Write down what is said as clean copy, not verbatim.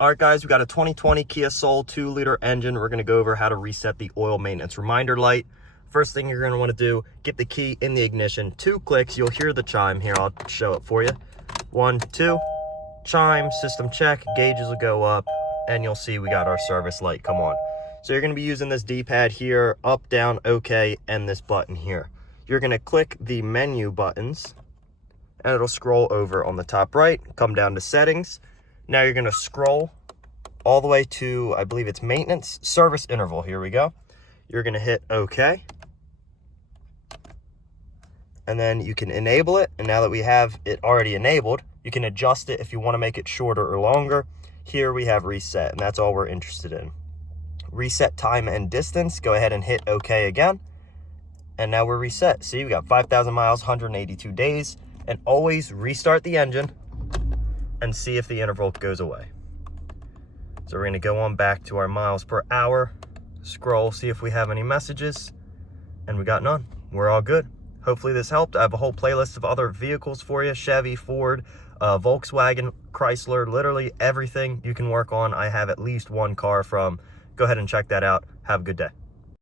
All right, guys, we got a 2020 Kia Soul 2-liter engine. We're going to go over how to reset the oil maintenance reminder light. First thing you're going to want to do, get the key in the ignition. 2 clicks, you'll hear the chime. Here, I'll show it for you. 1, 2, chime, system check, gauges will go up, and you'll see we got our service light come on. So you're going to be using this D-pad here, up, down, OK, and this button here. You're going to click the menu buttons, and it'll scroll over on the top right, come down to settings. Now you're going to scroll all the way to, I believe it's maintenance, service interval. Here we go. You're going to hit OK. And then you can enable it. And now that we have it already enabled, you can adjust it if you want to make it shorter or longer. Here we have reset, and that's all we're interested in. Reset time and distance. Go ahead and hit OK again. And now we're reset. See, we got 5,000 miles, 182 days. And always restart the engine and see if the interval goes away. So we're going to go on back to our miles per hour, scroll, see if we have any messages, and we got none. We're all good. Hopefully this helped. I have a whole playlist of other vehicles for you: Chevy, Ford, Volkswagen, Chrysler, literally everything you can work on. I have at least one car from. Go ahead and check that out. Have a good day.